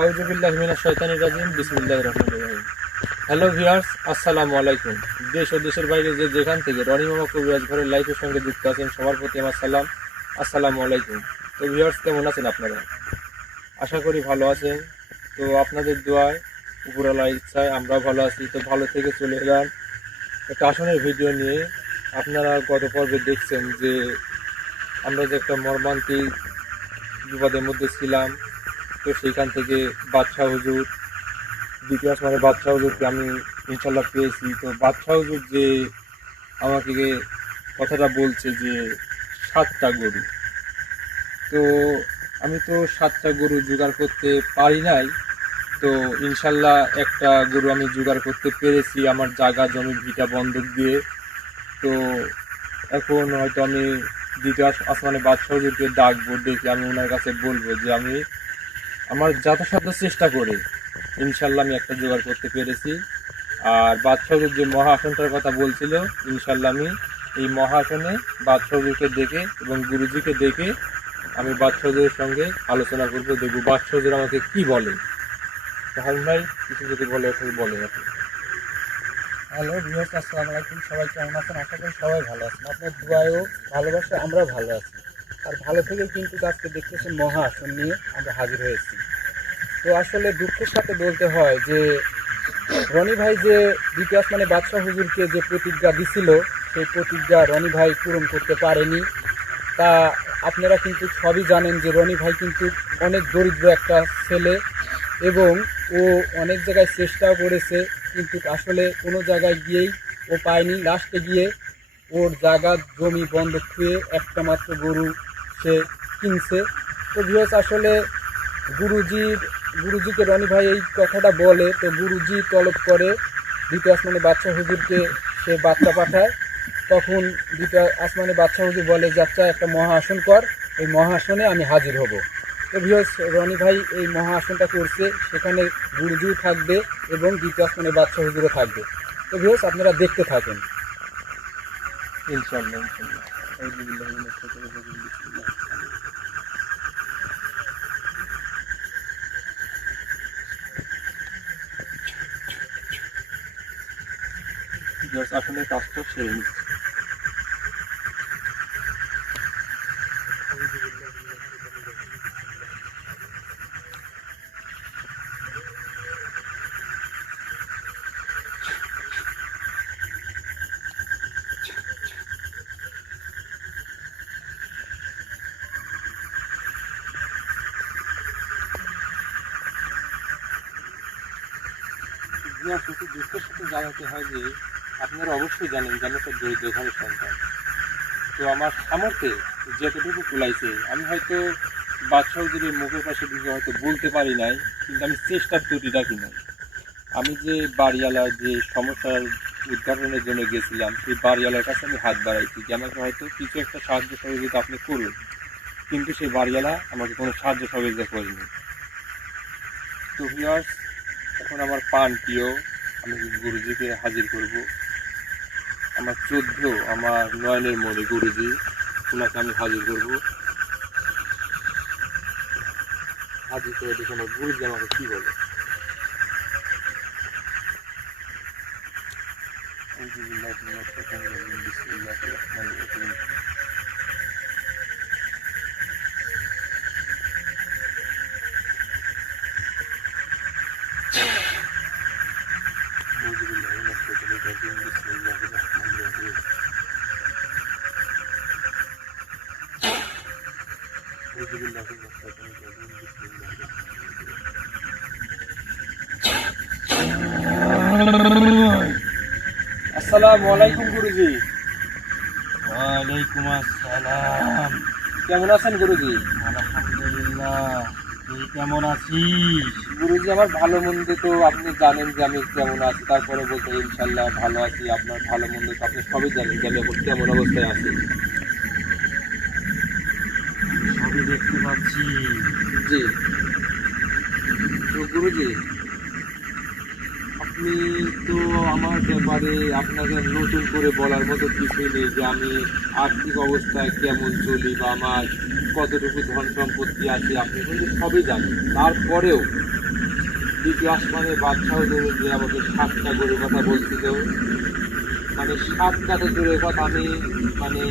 আউযুবিল্লাহি মিনাশ শাইতানির রাজিম বিসমিল্লাহির রহমানির রহিম। হ্যালো ভিউয়ার্স, আসসালামু আলাইকুম। দেশ ও দেশের বাইরে যে যেখান থেকে রনি মামা কবিরাজ ঘরের লাইভের সঙ্গে যুক্ত আছেন সবার প্রতি আমার সালাম, আসসালামু আলাইকুম। তো ভিউয়ার্স, কেমন আছেন আপনারা? আশা করি ভালো আছেন। তো আপনাদের দোয়ায়, উপরওয়ালার ইচ্ছায় আমরা ভালো আছি। তো ভালো থেকে চলে এলাম একটা আসনের ভিডিও নিয়ে। আপনারা গত পর্বে দেখছেন যে আমরা যে একটা মর্মান্তিক বিপদের মধ্যে ছিলাম। তো সেইখান থেকে বাদশাহ হুজুর, দ্বিতীয় আসমানে বাদশাহ হুজুরকে আমি ইনশাল্লাহ পেয়েছি। তো বাদশাহ হুজুর যে আমাকে কথাটা বলছে যে 7টা গরু, তো আমি তো 7টা গরু জোগাড় করতে পারি নাই। তো ইনশাল্লাহ একটা গরু আমি জোগাড় করতে পেরেছি আমার জায়গা জমি ভিটা বন্ধক দিয়ে। তো এখন হয়তো আমি দ্বিতীয় আসমানে বাদশাহ হুজুরকে ডাকবো, ডেকে আমি ওনার কাছে বলবো যে আমি আমার যথাসাধ্য চেষ্টা করে ইনশাল্লাহ আমি একটা জোগাড় করতে পেরেছি। আর বাদশাহুর যে মহাসনটার কথা বলছিল, ইনশাল্লাহ আমি এই মহাসনে বাদশাহুকে দেখে এবং গুরুজিকে দেখে আমি বাদশাহুর সঙ্গে আলোচনা করবো, দেখবো বাদশাহুর আমাকে কি বলে। তাহলে ভাই কিছু যদি বলে একটু বলে আপনি। হ্যালো ভিউয়ার্স, আসসালামু আলাইকুম। সবাই কেমন আছেন? আশা করি সবাই ভালো আছেন। আপনার দোয়ায় ও ভালোবাসা আমরা ভালো আছি। আর ভালো থেকেই কিন্তু আজকে দেখতেছেন মহা আসন নিয়ে আমরা হাজির হয়েছি। তো আসলে দুঃখের সাথে বলতে হয় যে রনি ভাই যে দ্বিতীয় আসমানে বাদশাহ হুজুরকে যে প্রতিজ্ঞা দিছিল, সেই প্রতিজ্ঞা রনি ভাই পূরণ করতে পারেনি। তা আপনারা কিন্তু সবই জানেন যে রনি ভাই কিন্তু অনেক দরিদ্র একটা ছেলে এবং ও অনেক জায়গায় চেষ্টাও করেছে, কিন্তু আসলে কোনো জায়গায় গিয়েই ও পায়নি। লাস্টে গিয়ে ওর জায়গা জমি বন্ধক খুঁয়ে একটা মাত্র গরু সে কিনছে। তো ভিউয়ার্স, আসলে গুরুজিকে রনি ভাই এই কথাটা বলে, তো গুরুজি তলব করে দ্বিতীয় আসমানে বাদশাহ হুজুরকে, সে বার্তা পাঠায়। তখন দ্বিতীয় আসমানে বাদশাহ হুজুর বলে যে আচ্ছা একটা মহা আসন কর, এই মহা আসনে আমি হাজির হব। তো ভিউয়ার্স, রনি ভাই এই মহা আসনটা করছে, সেখানে গুরুজিও থাকবে এবং দ্বিতীয় আসমানে বাদশাহ হুজুরও থাকবে। তো ভিউয়ার্স, আপনারা দেখতে থাকেন। ইনশাল্লাহ ইনশাল্লাহ। আউযুবিল্লাহি মিনাশ শাইতানির রাজিম বিসমিল্লাহির রহমানির রহিম। ভিউয়ার্স, আসলে কাজটা সেরে নিচ্ছি। একটু দুঃখের সাথে জানাতে হয় যে আপনারা অবশ্যই জানেন যে আমি একটা দরিদ্র ঘরের সন্তান। তো আমার সামর্থ্যে যতটুকু কুলাইছে, আমি হয়তো বাদশাহুদের মুখের পাশে দিকে হয়তো বলতে পারি নাই, কিন্তু আমি চেষ্টার ত্রুটি রাখি নাই। আমি যে বাড়িওয়ালার যে সমস্যার উদ্ঘাটনের জন্য গেছিলাম, সেই বাড়িওয়ালার কাছে আমি হাত বাড়াইছি যে আমাকে হয়তো কিছু একটা সাহায্য সহযোগিতা আপনি করুন, কিন্তু সেই বাড়িওয়ালা আমাকে কোনো সাহায্য সহযোগিতা করেনি। তো ভিউয়ার্স, এখন আমার পান প্রিয়, আমি গুরুজিকে হাজির করব। আমার 14, আমার নয়নের মনে গুরুজি, ওনাকে আমি হাজির করব। হাজির করে দেখুন আমার গুরুজি আমাকে কি বলে। আউযুবিল্লাহি মিনাশ শাইতানির রাজিম বিসমিল্লাহির রহমানির রহিম। আউযুবিল্লাহি মিনাশ শাইতানির রাজিম বিসমিল্লাহির রহমানির রহিম। আউযুবিল্লাহি মিনাশ শাইতানির রাজিম বিসমিল্লাহির রহমানির রহিম। আসসালামু আলাইকুম গুরুজি। ওয়ালাইকুম আসসালাম। কেমন আছেন গুরুজি? আলহামদুলিল্লাহ। তুই কেমন আছিস? গুরুজি, আমার ভালো মন্দ তো আপনি জানেন যে আমি কেমন আছি, তারপরে বলতে ইনশাল্লাহ ভালো আছি। আপনার ভালো মন্দ তো আপনি সবই জানেন যে আমি এখন কেমন অবস্থায় আছি। সবই দেখতে পাচ্ছি। জি। তো গুরুজি, আপনি তো আমার ব্যাপারে আপনাকে নতুন করে বলার মতো কিছুই নেই যে আমি আর্থিক অবস্থায় কেমন চলি বা আমার কতটুকু ধন সম্পত্তি আছে, আপনি কিন্তু সবই জানেন। তারপরেও দ্বিতীয় আসমানের বাদশাহ হুজুর যে আমাকে 7টা গরুর কথা বলছিল, মানে 7টা তো দূরের কথা, আমি মানে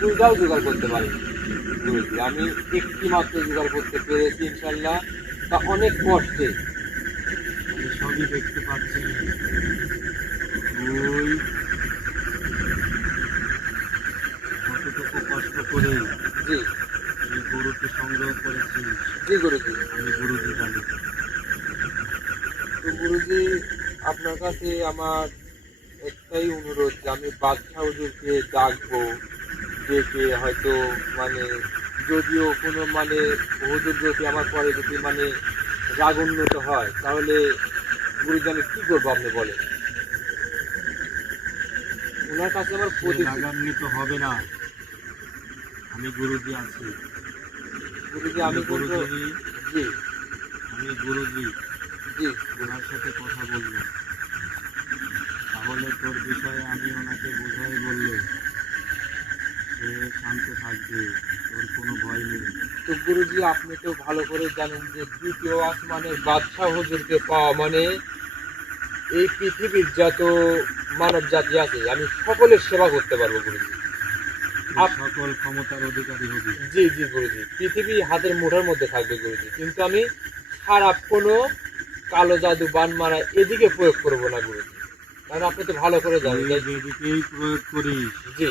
দুইটাও জোগাড় করতে পারি গুরুজি। আমি একটি মাত্র জোগাড় করতে পেরেছি ইনশাল্লাহ, তা অনেক কষ্টে। আমি সবই দেখতে পাচ্ছি। তুই কতটুকু কষ্ট করে জি এই গরুকে সংগ্রহ করেছিস জি গুরুজি। আমি গুরুজি জানি। তো গুরুজি, আপনার কাছে আমার একটাই অনুরোধ যে আমি বাদশাহ হুজুরকে ডাকবো, ডেকে হয়তো মানে যদিও কোনো মানে হুজুর যদি আমার পরে যদি মানে রাগান্বিত হয়, তাহলে গুরুজি আমি কি করবো আপনি বলেন। ওনার কাছে আমার সে প্রতি রাগান্বিত হবে না, আমি গুরুজি আছি। গুরুজি আমি কিন্তু গুরুজি, জি আমি গুরুজি জি ওনার সাথে কথা বলবো, তাহলে তোর বিষয়ে আমি ওনাকে বোঝাই বললে সে শান্ত থাকবে, তোর কোনো ভয় নেই। তো গুরুজি, আপনি তো ভালো করে জানেন যে দ্বিতীয় আসমানের বাদশাহ হুজুরকে পাওয়া মানে এই পৃথিবীর যত মানব জাতি আছে আমি সকলের সেবা করতে পারবো গুরুজি। তুই সকল ক্ষমতার অধিকারী হবি। জি জি গুরুজি, পৃথিবী হাতের মুঠোর মধ্যে থাকবে গুরুজি, কিন্তু আমি খারাপ কোনো কালো জাদু বান মারা এদিকে প্রয়োগ করবো না গুরুজি, কারণ আপনি তো ভালো করে জানেন তুই যে যেদিকেই প্রয়োগ করিস জি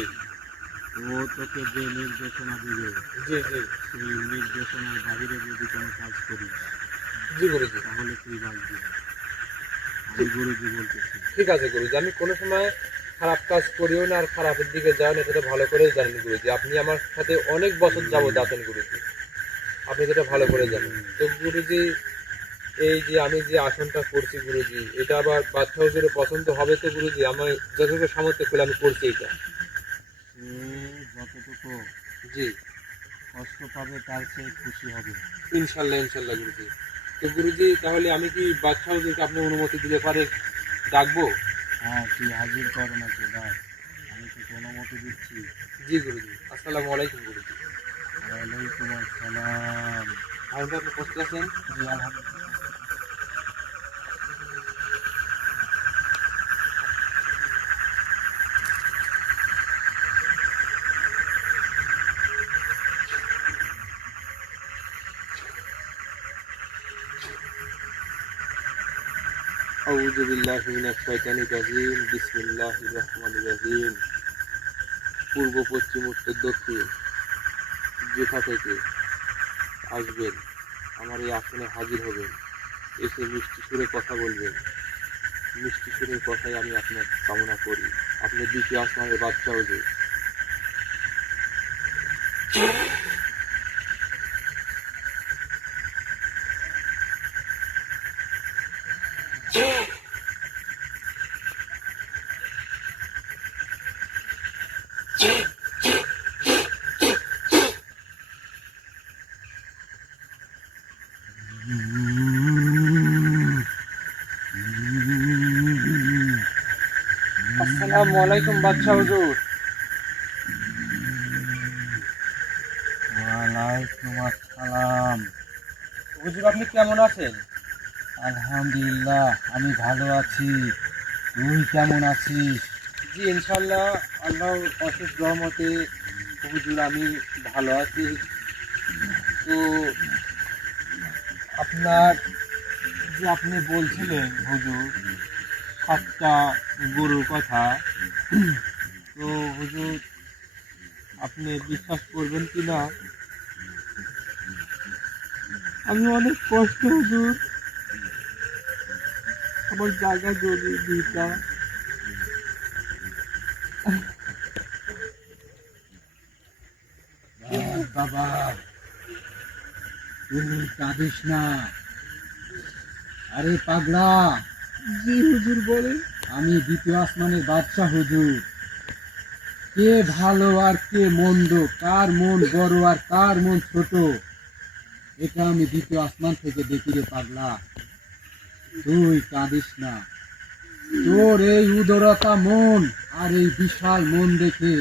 ও তোকে যে নির্দেশনা দিবে জি জি সেই নির্দেশনার বাইরে যদি কোনো কাজ করিস জি গুরুজি। তাহলে তুই বাঁচবি না। আমি গুরুজি বলতেছি। ঠিক আছে গুরুজি, আমি কোনো সময় খারাপ কাজ করিও না আর খারাপের দিকে যাও না, এটা তো ভালো করেই জানেন গুরুজি। আপনি আমার সাথে অনেক বছর যাবত আছেন গুরুজি, আপনি যেটা ভালো করে জানেন। তো গুরুজি, এই যে আমি যে আসনটা করছি গুরুজি, এটা আবার বাচ্চা হুজুরের পছন্দ হবে তো গুরুজি? আমার যতটুকু সামর্থ্য করে আমি করছি এটা। সে যতটুকু জি কষ্ট পাবে তার চেয়ে খুশি হবে। ইনশাল্লাহ ইনশাল্লাহ গুরুজি। তো গুরুজি, তাহলে আমি কি বাচ্চা হুজুরকে আপনি অনুমতি দিলে পারে ডাকবো? হ্যাঁ, তুই হাজির কর নাকি ডাক, আমি তোকে অনুমতি দিচ্ছি। জি গুরুজি। আসসালামু আলাইকুম গুরুজি। ওয়ালাইকুম আসসালাম। এখন আপনি প্রস্তুত আছেন? জি আলহামদুলিল্লাহ। আউযু বিল্লাহি মিনাশ শাইতানির রাজিম। বিসমিল্লাহির রহমানির রহিম। পূর্ব, পশ্চিম, উত্তর, দক্ষিণ যেথা থেকে আসবেন আমার এই আসনে হাজির হবেন, এসে মিষ্টি সুরে কথা বলবেন। মিষ্টি সুরের কথাই আমি আপনার কামনা করি। আপনি দ্বিতীয় আসমানের বাচ্চা হুজুর। আসসালামু আলাইকুম বাচ্চা হুজুর। ওয়ালাইকুম আসসালাম। হুজুর আপনি কেমন আছেন? আলহামদুলিল্লাহ, আমি ভালো আছি। তুই কেমন আছিস? জি ইনশাল্লাহ, আল্লাহর অশেষ রহমতে হুজুর আমি ভালো আছি। তো আপনার যে আপনি বলছিলেন হুজুর 7টা গরুর কথা, তো হুজুর আপনি বিশ্বাস করবেন কি না, আমি অনেক কষ্ট হুজুর, আমার জায়গা জমি দিটা বাবা, তুই কাঁদিস না। আরে পাগলা, জি হুজুর বলেন। আমি দ্বিতীয় আসমানের বাদশাহ হুজুর। কে ভালো আর কে মন্দ, কার মন বড় আর কার মন ছোট, এটা আমি দ্বিতীয় আসমান থেকে দেখি রে পাগলা। তুই কাঁদিস না। তোর এই উদরতা মন আর এই বিশাল মন দেখে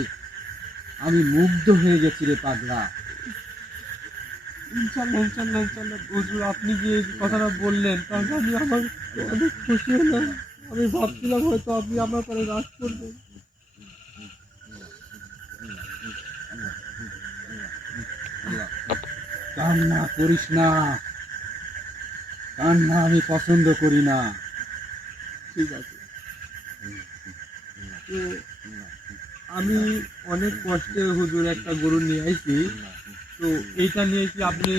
আমি মুগ্ধ হয়ে গেছি রে পাগলা। ইনশাল্লাহ ইনশাল্লাহ ইনশাল্লাহ হুজুর, আপনি যে এই কথাটা বললেন তাহলে আমি আমার অনেক খুশি হলাম। আমি ভাবছিলাম হয়তো আপনি আমার পরে রাগ করবেন। কান্না করিস না, কান্না আমি পছন্দ করি না। ঠিক আছে। তো আমি অনেক কষ্টে হুজুর একটা গরু নিয়ে আইছি। তো এইটা নিয়ে কি আপনি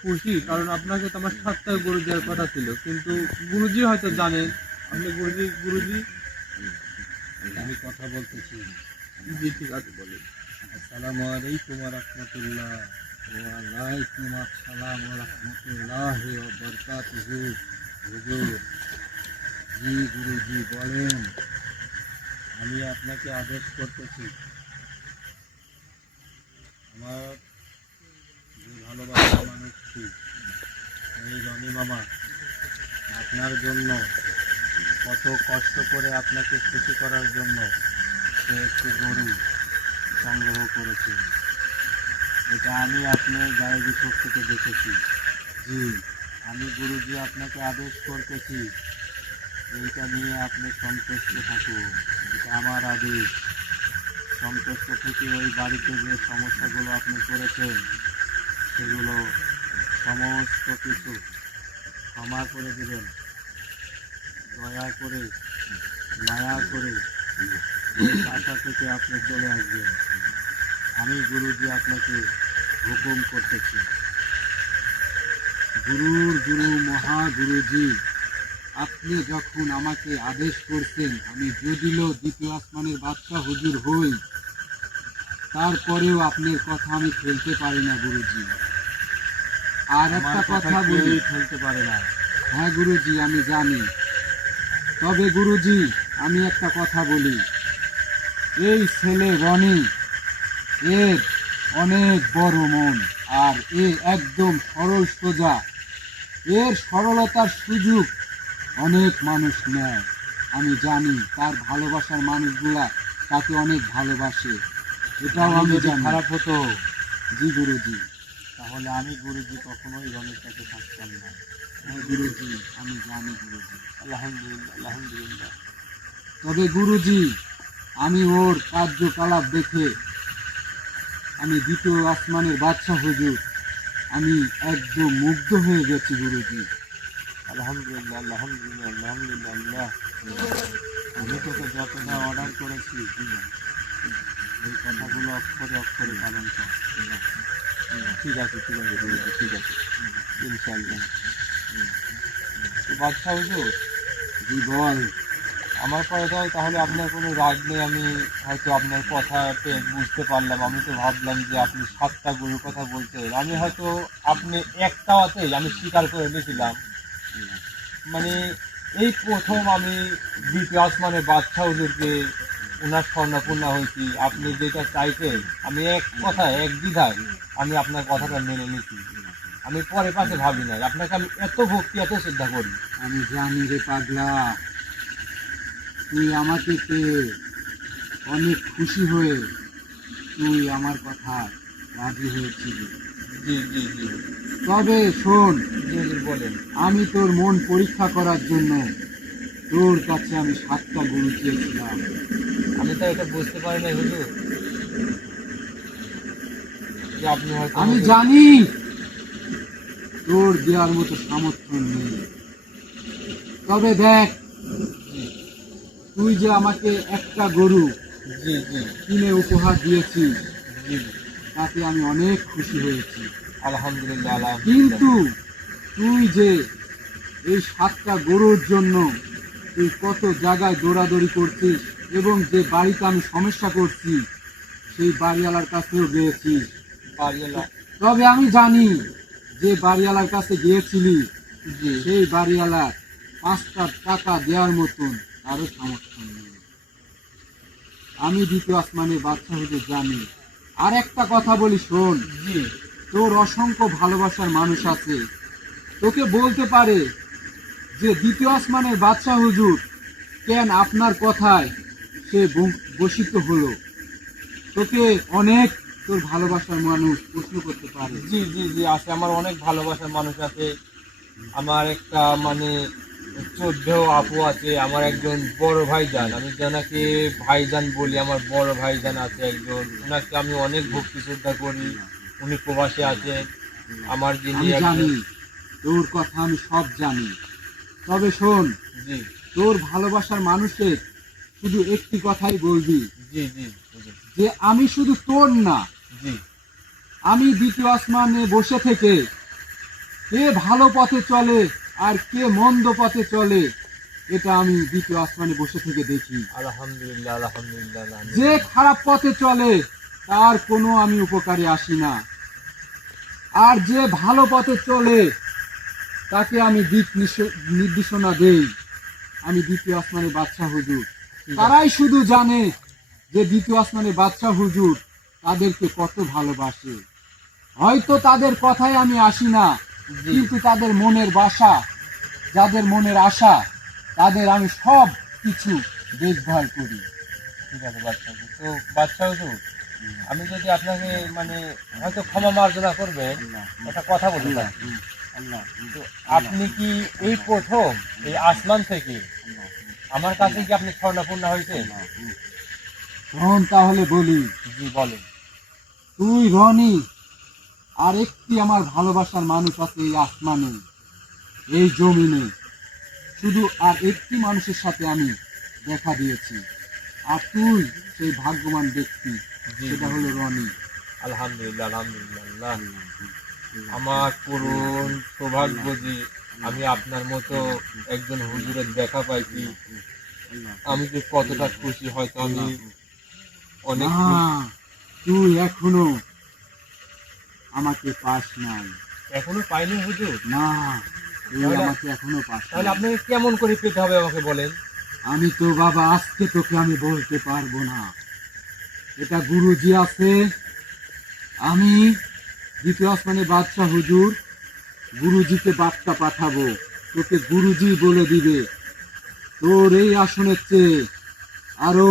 খুশি? কারণ আপনাকে তো আমার 7টা গরু দেওয়ার কথা ছিল, কিন্তু গুরুজি হয়তো জানেন। আপনি গুরুজি আমি কথা বলতেছি। জি ঠিক আছে বলেন। আসসালামু আলাইকুম ওয়া রাহমাতুল্লাহ। ওয়া আলাইকুম আসসালাম ওয়া রাহমাতুল্লাহি ওয়া বারাকাতুহু। হুজুর, জি গুরুজি বলেন। আমি আপনাকে আদেশ করতেছি, আমার যে ভালোবাসার মানুষটি এই রনি মামা আপনার জন্য কত কষ্ট করে আপনাকে খুশি করার জন্য সে একটি গরু সংগ্রহ করেছে। এটা আমি আপনার গায়েবী চোখ থেকে দেখেছি। জি, আমি গুরুজি আপনাকে আদেশ করতেছি, এইটা নিয়ে আপনি সন্তুষ্ট থাকুন। এটা আমার আদেশ। সন্তুষ্ট থেকে ওই বাড়িতে যে সমস্যাগুলো আপনি করেছেন সেগুলো সমস্ত কিছু ক্ষমা করে দেবেন। দয়া করে, মায়া করে এই আশা থেকে আপনি চলে আসবেন। আমি গুরুজি আপনাকে হুকুম করতেছি। গুরুর গুরু মহাগুরুজি, আপনি যখন আমাকে আদেশ করছেন, আমি যদিও দ্বিতীয় আসমানের বাদশা হুজুর হই, তারপরেও আপনার কথা আমি ফেলতে পারি না গুরুজি। আর একটা কথা বলি, ফেলতে পারে না। হ্যাঁ গুরুজি, আমি জানি। তবে গুরুজি, আমি একটা কথা বলি, এই ছেলে রনি, এর অনেক বড় মন, আর এ একদম সরল সোজা। এর সরলতার সুযোগ অনেক মানুষ নেয়। আমি জানি তার ভালোবাসার মানুষগুলা তাকে অনেক ভালোবাসে, এটাও আমি জানি। খারাপ হতো, জি গুরুজি, তাহলে আমি গুরুজি কখনোই রনির কাছে থাকতাম না। হ্যাঁ গুরুজি, আমি জানি গুরুজি। আলহামদুলিল্লাহ আলহামদুলিল্লাহ। তবে গুরুজি, আমি ওর কার্যকলাপ দেখে আমি দ্বিতীয় আসমানের বাদশা হুজুর, আমি একদম মুগ্ধ হয়ে গেছি গুরুজি। আলহামদুলিল্লাহ আলহামদুলিল্লাহ আলহামদুলিল্লাহ। আমি তোকে যতটা অর্ডার করেছি এই কথাগুলো অক্ষরে অক্ষরে পালন কর। ঠিক আছে ঠিক আছে গুরুজি, ঠিক আছে ইনশাআল্লাহ। তো বাদশা হুজুর, জি বল। আমার কথায় তাহলে আপনার কোনো রাগ নেই? আমি হয়তো আপনার কথাতে বুঝতে পারলাম। আমি তো ভাবলাম যে আপনি 7টা গরুর কথা বলছেন, আমি হয়তো আপনি একটাতেই আমি স্বীকার করে নিয়েছিলাম। মানে এই প্রথম আমি দ্বিতীয় আসমানের বাদশা হুজুরকে ওনার স্বর্ণপূর্ণা হয়েছি। আপনি যেটা চাইছেন আমি এক কথায় এক দ্বিধায় আমি আপনার কথাটা মেনে নিয়েছি। আমি পরে পাশে ভাবি নাই, আপনাকে আমি এত ভক্তি এত শ্রদ্ধা করি। আমি জানি রে পাগলা, তুই আমাকে পেয়ে অনেক খুশি হয়ে তুই আমার কথা রাজি হয়েছিলি। জি জি জি। তবে শোন, বলেন। আমি তোর মন পরীক্ষা করার জন্য তোর কাছে আমি 7টা গরু চেয়েছিলাম। আমি তো এটা বুঝতে পারি না হুজুর, যে আপনি হয়তো। আমি জানি তোর দেওয়ার মতো সামর্থ্য নেই। তবে দেখ, তুই যে আমাকে একটা গরু জি জি কিনে উপহার দিয়েছিস, জি তাতে আমি অনেক খুশি হয়েছি। আলহামদুলিল্লাহ। কিন্তু তুই যে এই 7টা গরুর জন্য তুই কত জায়গায় দৌড়াদৌড়ি করছিস এবং যে বাড়িতে আমি সমস্যা করছি সেই বাড়িওয়ালার কাছেও গিয়েছিস। বাড়িওয়ালা, তবে আমি জানি যে বাড়িওয়ালার কাছে গিয়েছিলি সেই বাড়িওয়ালার 5টা টাকা দেওয়ার মতন আরো সামর্থ্য নেই। আমি দ্বিতীয় আসমানের বাদশা হুজুর জানি। আর একটা কথা বলি শোন, তোর অসংখ্য ভালোবাসার মানুষ আছে, তোকে বলতে পারে যে দ্বিতীয় আসমানের বাদশা হুজুর কেন আপনার কথায় সে বশিত হলো। তোকে অনেক তোর ভালোবাসার মানুষ প্রশ্ন করতে পারে? জি জি জি আছে, আমার অনেক ভালোবাসার মানুষ আছে। আমার একটা মানে 14 আপু আছে, আমার একজন বড় ভাইজান, আমি যাকে ভাইজান বলি, আমার বড় ভাইজান আছে একজন, ওনাকে আমি অনেক ভক্তি শ্রদ্ধা করি। উনি প্রবাসে আছে। আমার যিনি আমি একজন, জানি তোর কথা, আমি সব জানি। তবে শোন, জি তোর ভালোবাসার মানুষের শুধু একটি কথাই বলবি, জি জি জি যে আমি শুধু তোর না, জি আমি দ্বিতীয় আসমানে বসে থেকে কে ভালো পথে চলে আর কে মন্দ পথে চলে এটা আমি দ্বিতীয় আসমানে বসে থেকে দেখি। আলহামদুলিল্লাহ আলহামদুলিল্লাহ আলহামদুলিল্লাহ। যে খারাপ পথে চলে তার কোনো আমি উপকারে আসি না, আর যে ভালো পথে চলে তাকে আমি দিক নির্দেশনা দেই। আমি দ্বিতীয় আসমানের বাদশাহ হুজুর, তারাই শুধু জানে যে দ্বিতীয় আসমানের বাদশাহ হুজুর তাদেরকে কত ভালোবাসে। হয়তো তাদের কথায় আমি আসি না, জি কিন্তু তাদের মনের বাসা, যাদের মনের আশা, তাদের আমি সব কিছু দেখভাল করি। ঠিক আছে বাদশাহ হুজুর। তো বাদশাহ হুজুর, আমি যদি আপনাকে মানে হয়তো ক্ষমা মার্জনা করবেন, একটা কথা বলতে চাই। তো আপনি কি এই প্রথম এই আসমান থেকে আমার কাছে কি আপনি স্বর্ণপূর্ণ হয়েছেন? শোন তাহলে বলি, জি বলেন। তুই রনি, আর একটি আমার ভালোবাসার মানুষ আছে এই আসমানে, এই জমিনে। শুধু আর একটি মানুষের সাথে আমি দেখা দিয়েছি, আর তুই সেই ভাগ্যবান ব্যক্তি, জি, সেটা জি। হলো রনি। আলহামদুলিল্লাহ আলহামদুলিল্লাহ। আমার করুণ সৌভাগ্য যে আমি আপনার মতো একজন হুজুরের দেখা পাইছি। আমি যে কতটা খুশি, হয়তো আমি অনেক না, তুই এখনো আমাকে পাস নাই। এখনো পাইনি হুজুর। না, তুই তাহলে- আমাকে এখনো পাস তাহলে নাই। আপনাকে কেমন করে পেতে হবে আমাকে বলেন। আমি তো বাবা আজকে তোকে আমি বলতে পারবো না। এটা গুরুজি আছে, আমি দ্বিতীয় আসমানে বাদশাহ হুজুর গুরুজিকে বার্তা পাঠাবো, তোকে গুরুজি বলে দিবে তোর এই আসনের চেয়ে আরো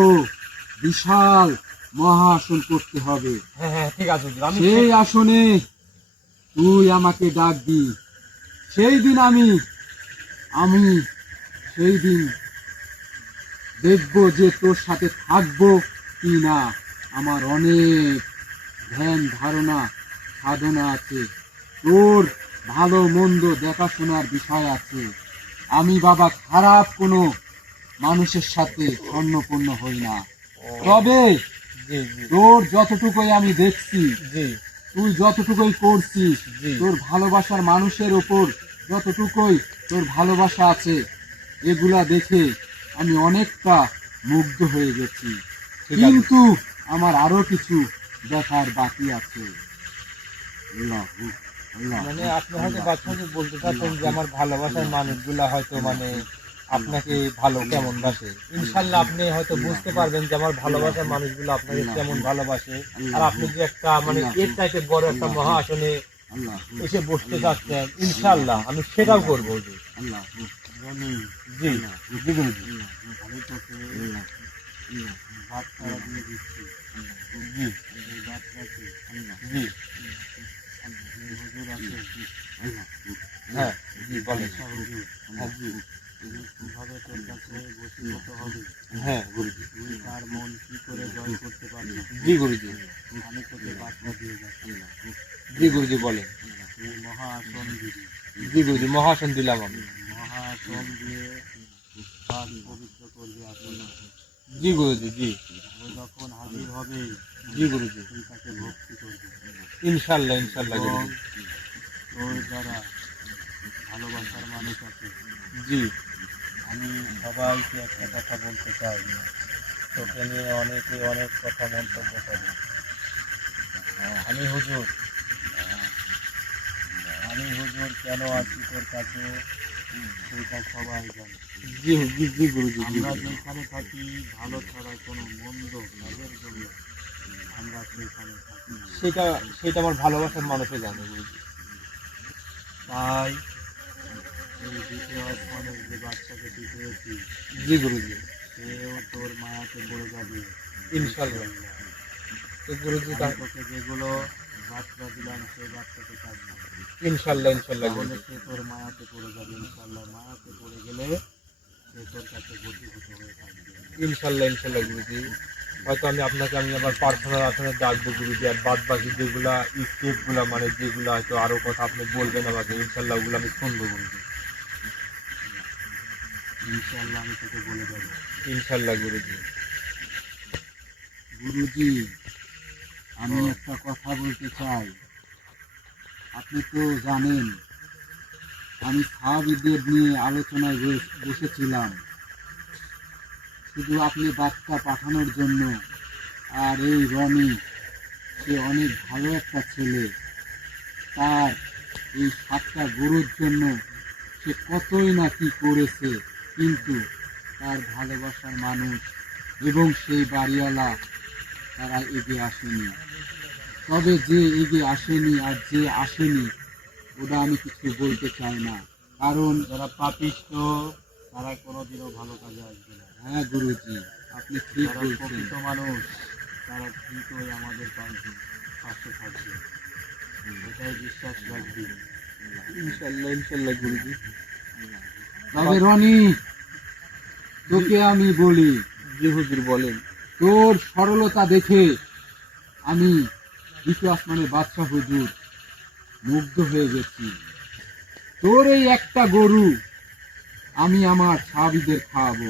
বিশাল মহা আসন করতে হবে। হ্যাঁ হ্যাঁ ঠিক আছে হুজুর। আমি সেই আসনে তুই আমাকে ডাকবি। সেই দিন আমি আমি সেই দিন দেখবো যে তোর সাথে থাকবো কি না। আমার অনেক ধ্যান ধারণা সাধনা আছে, তোর ভালো মন্দ দেখাশোনার বিষয় আছে। আমি বাবা খারাপ কোনো মানুষের সাথে স্বর্ণপূর্ণ হই না। তবে জি জি তোর যতটুকুই আমি দেখছি, জি তুই যতটুকুই করছিস, জি। তোর ভালোবাসার মানুষের ওপর যতটুকুই তোর ভালোবাসা আছে, এগুলা দেখে আমি অনেকটা মুগ্ধ হয়ে গেছি। ঠিক আছে। কিন্তু আমার আরো কিছু দেখার বাকি আছে। আল্লাহু আল্লাহ। মানে আপনি হয়তো বাচ্চা হুজুর বলতে চাচ্ছেন যে আমার ভালোবাসার মানুষগুলা হয়তো মানে আপনাকে ভালো কেমন বাসে। ইনশাল্লাহ আপনি হয়তো বুঝতে পারবেন যে আমার ভালোবাসার মানুষগুলো আপনাকে কেমন ভালোবাসে। আর আপনি যে একটা মানে এর চাইতে বড় একটা মহা আসনে আল্লাহু এসে বসতে চাচ্ছেন, ইনশাল্লাহ আমি সেটাও করবো হুজুর। আল্লাহু জি জি গুরুজি। আমি তোকে ভাত খাওয়া দিয়ে দিচ্ছি। জি এই ভাতটাকে জি হুজুর আছে, হ্যাঁ জি বলেন। হুজুর, হ্যাঁ জি কিভাবে তোর কাছে বসীভূত হবে, হ্যাঁ গুরুজি। তুই তার মন কি করে জয় করতে পারবি, জি গুরুজি আমি তোকে বার্তা দিয়ে যাচ্ছি। জি গুরুজি বলেন। তুই মহা আসন দিবি, জি গুরুজি মহাসন দিলাম আমি। মহা আসন দিয়ে পাক পবিত্র করবি আসন। জি গুরুজি জি ও যখন হাজির হবে জি গুরুজি তুই তাকে ভক্তি করবি। ইনশাল্লাহ ইনশাল্লাহ এবং গুরুজি। তোর যারা ভালোবাসার মানুষ আছে, জি আমি সবাইকে একটা কথা বলতে চাই, তোকে নিয়ে অনেকে অনেক কথা মন্তব্য করে। আমি হুজুর আমি হুজুর কেন আছি তোর কাছে সেটা সবাই জানে। জি জি জি গুরুজি জি আমরা যেখানে থাকি ভালো ছাড়া কোনো মন্দ কাজের জন্য আমরা সেখানে থাকি না। সেটা সেটা আমার ভালোবাসার মানুষও জানে গুরুজি। তাই এই দ্বিতীয় আসমানের যে বাচ্চাকে তুই পেয়েছিস, জি গুরুজি সেও তোর মায়াতে পড়ে যাবে ইনশাল্লাহ তো গুরুজি আমি তোকে যেগুলো বার্তা দিলাম সেই বার্তাকে কাটবি। ইনশাল্লাহ ইনশাল্লাহ তাহলে গুরুজি, সে তোর মায়াতে পড়ে যাবে ইনশাল্লাহ। মায়াতে পড়ে গেলে সে তোর কাছে গতিভূত হয়ে থাকবে। ইনশাল্লাহ ইনশাল্লাহ গুরুজি। হয়তো আমি আবার পার্সোনাল আসলে ডাকবো গুরুজি, আর বাদ বাকি যেগুলা স্টেপ গুলা মানে যেগুলো হয়তো আরো কথা আপনি বলবেন আমাকে, ইনশাল্লাহ ওগুলো আমি শুনবো গুরুজি। ইনশাল্লাহ আমি তোকে বলে দেবো। ইনশাল্লাহ গুরুজি। গুরুজি, আমি একটা কথা বলতে চাই। আপনি তো জানেন আমি সাহাবীদের নিয়ে আলোচনায় বসেছিলাম শুধু আপনি বার্তা পাঠানোর জন্য। আর এই রনি, সে অনেক ভালো একটা ছেলে। তার এই 7টা গরুর জন্য সে কতই না কি করেছে, কিন্তু তার ভালোবাসার মানুষ এবং সেই বাড়িওয়ালা তারা এগিয়ে আসেনি। তবে যে এগিয়ে আসেনি আর যে আসেনি ওটা আমি কিছু বলতে চাই না, কারণ যারা পাপিষ্ঠ তারা কোনোদিনও ভালো কাজে আসবে না। হ্যাঁ গুরুজি, আপনি ঠিক বলছেন। প্রকৃত মানুষ তারা ঠিকই আমাদের পাশে থাকবে, এটাই বিশ্বাস রাখবি। ইনশাল্লাহ ইনশাল্লাহ গুরুজি। তবে রনি, তোকে আমি বলি, জি হুজুর বলেন। তোর সরলতা দেখে আমি দ্বিতীয় আসমানের বাদশা হুজুর মুগ্ধ হয়ে গেছি। তোর এই একটা গরু আমি আমার সাহাবীদের খাওয়াবো।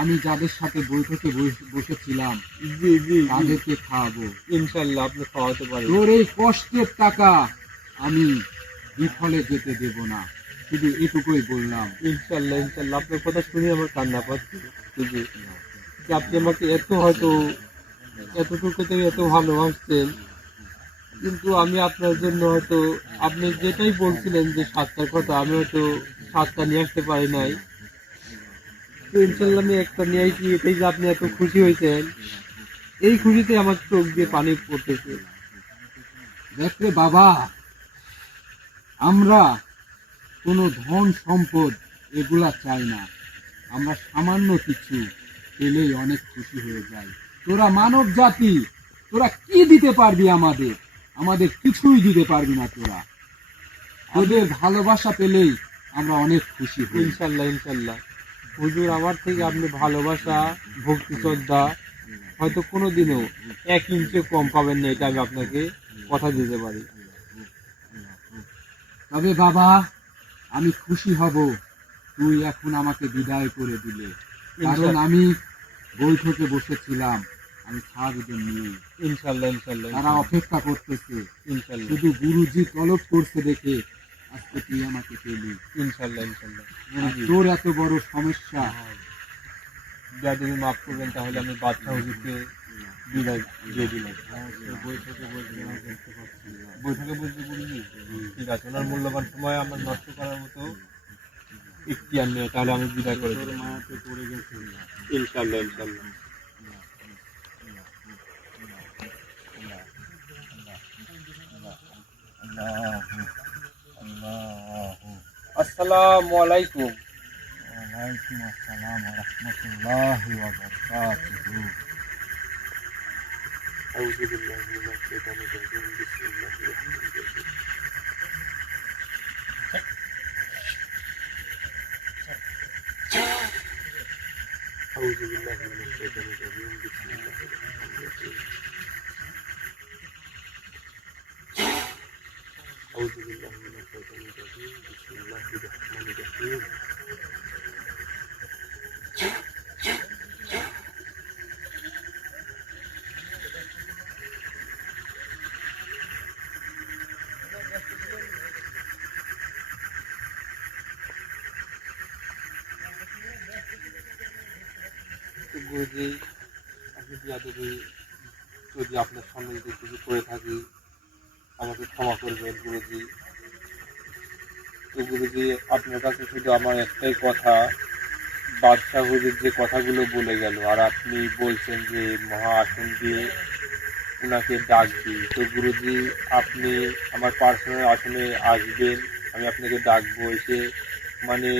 আমি যাদের সাথে বৈঠকে বসেছিলাম জি জি জি। তাদেরকে খাওয়াবো। ইনশাল্লাহ আপনি খাওয়াতে পারেন। তোর এই কষ্টের টাকা আমি বিফলে যেতে দেব না, শুধু এটুকুই বললাম। ইনশাল্লাহ ইনশাল্লাহ আপনার কথা শুনে আমার কান্না পাচ্ছে হুজুর, যে আপনি আমাকে এত হয়তো এতটুকুতে এত ভালোবাসছেন, কিন্তু আমি আপনার জন্য হয়তো আপনি যেটাই বলছিলেন যে 7টার কথা, আমি হয়তো 7টা নিয়ে আসতে পারি নাই। তো ইনশাল্লাহ আমি একটা নিয়ে আসি, এটাই যে আপনি এত খুশি হয়েছেন, এই খুশিতে আমার চোখ দিয়ে পানি পড়তেছে। দেখ রে বাবা, আমরা কোনো ধন সম্পদ এগুলা চাই না। আমরা সামান্য কিছু পেলেই অনেক খুশি হয়ে যাই। তোরা মানব জাতি, তোরা কি দিতে পারবি আমাদের? আমাদের কিছুই দিতে পারবি না তোরা। তোদের ভালোবাসা পেলেই আমরা অনেক খুশি হই। ইনশাল্লাহ ইনশাল্লাহ হুজুর, আমার থেকে আপনি ভালোবাসা, ভক্তি, শ্রদ্ধা হয়তো কোনোদিনও 1 ইঞ্চিও কম পাবেন না, এটা আমি আপনাকে কথা দিতে পারি। তবে বাবা, আমি খুশি হব তুই এখন আমাকে বিদায় করে দিলে, কারণ আমি বৈঠকে বসেছিলাম আমি সাহাবীদের নিয়ে। ইনশাল্লাহ ইনশাল্লাহ তারা অপেক্ষা করতেছে, ইনশাল্লাহ শুধু গুরুজি তলব করছে দেখে আজকে তুই আমাকে পেলি। ইনশাল্লাহ ইনশাল্লাহ আর গুরুজি, তোর এত বড় সমস্যা, যদি মাফ করবেন তাহলে আমি বাদশা হুজুরকে বিদায় দিয়ে দিলাম। বৈঠকে বসবে আমি দেখতে পাচ্ছি। বৈঠকে বসতে গুরুজি, ঠিক আছে, ওনার মূল্যবান সময় আমার নষ্ট করার মতো ইখতিয়ার নেই, তাহলে আমি বিদায় করে তোর দিলাম। মায়াতে পড়ে গেছে। ইনশাল্লাহ ইনশাল্লাহ। আসসালামু আলাইকুম। ওয়ালাইকুম আসসালাম ওয়া রাহমাতুল্লাহি ওয়া বারাকাতুহু। আউযু বিল্লাহি মিনাশ শাইতানির রাজিম, বিসমিল্লাহির রহমানির রহিম। আউযু বিল্লাহি মিনাশ শাইতানির রাজিম, বিসমিল্লাহির রহমানির রহিম। আউযু বিল্লাহি মিনাশ শাইতানির রাজিম, বিসমিল্লাহির রহমানির রহিম। গুরুজি, আমি যদি আপনার সামনে যদি কিছু করে থাকি আমাকে ক্ষমা করবেন গুরুজি। তো গুরুজি, আপনার কাছে শুধু আমার একটাই কথা, বাদশাহ হুজুর যে কথাগুলো বলে গেল আর আপনি বলছেন যে মহা আসন দিয়ে উনাকে ডাকবি, তো গুরুজি আপনি আমার পার্সোনাল আসনে আসবেন, আমি আপনাকে ডাকবো, এসে মানে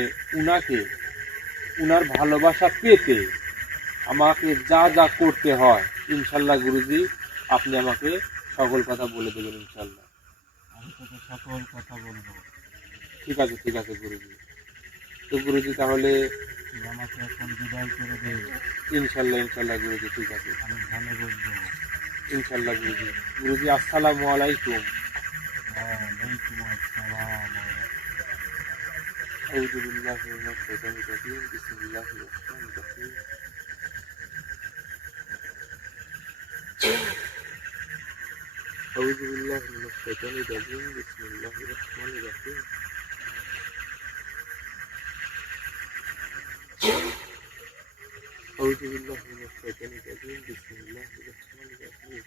উনার ভালোবাসা পেতে আমাকে যা যা করতে হয় ইনশাল্লাহ গুরুজি আপনি আমাকে সকল কথা বলে দেবেন ইনশাল্লাহ। আমি তোকে সকল কথা বলবো। ঠিক আছে গুরুজি। তো গুরুজি তাহলে তুই আমাকে এখন বিদায় করে দে। ইনশাল্লাহ গুরুজি, ঠিক আছে। আমি ধ্যানে বসবো। ইনশাল্লাহ গুরুজি। গুরুজি আসসালামু আলাইকুম। ওয়ালাইকুম আসসালাম। আউযু বিল্লাহি মিনাশ শাইতানির রাজিম। বিসমিল্লাহির রহমানির রহিম। আউযু বিল্লাহি মিনাশ শাইতানির রাজিম। বিসমিল্লাহির রহমানির রহিম। আউযু বিল্লাহি মিনাশ শাইতানির রাজিম। বিসমিল্লাহির রহমানির রহিম।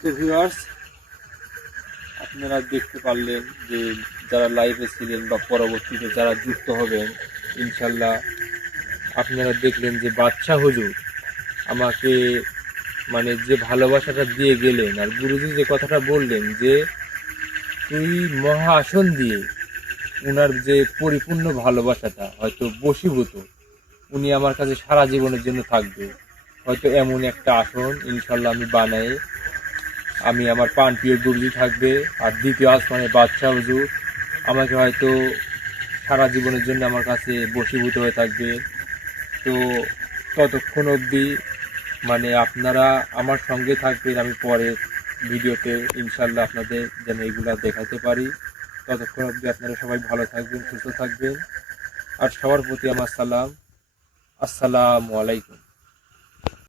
তো ভিউয়ার্স, আপনারা দেখতে পারলেন যে যারা লাইভে ছিলেন বা পরবর্তীতে যারা যুক্ত হবেন, ইনশাল্লাহ আপনারা দেখলেন যে বাদশা হুজুর আমাকে মানে যে ভালোবাসাটা দিয়ে গেলেন, আর গুরুজি যে কথাটা বললেন যে তুই মহা আসন দিয়ে উনার যে পরিপূর্ণ ভালোবাসাটা হয়তো বশীভূত, উনি আমার কাছে সারা জীবনের জন্য থাকবে। হয়তো এমন একটা আসন ইনশাল্লাহ আমি বানাই, আমি আমার প্রাণপ্রিয় গুরুজি থাকবে, আর দ্বিতীয় আসমানে বাদশা হুজুর আমাকে হয়তো সারা জীবনের জন্য আমার কাছে বশীভূত হয়ে থাকবে। তো ততক্ষণ অবধি মানে আপনারা আমার সঙ্গে থাকবেন, আমি পরে ভিডিওতে ইনশাল্লাহ আপনাদের যেন এগুলা দেখাতে পারি। ততক্ষণ অবধি আপনারা সবাই ভালো থাকবেন, সুস্থ থাকবেন, আর সবার প্রতি আমার সালাম। আসসালামু আলাইকুম।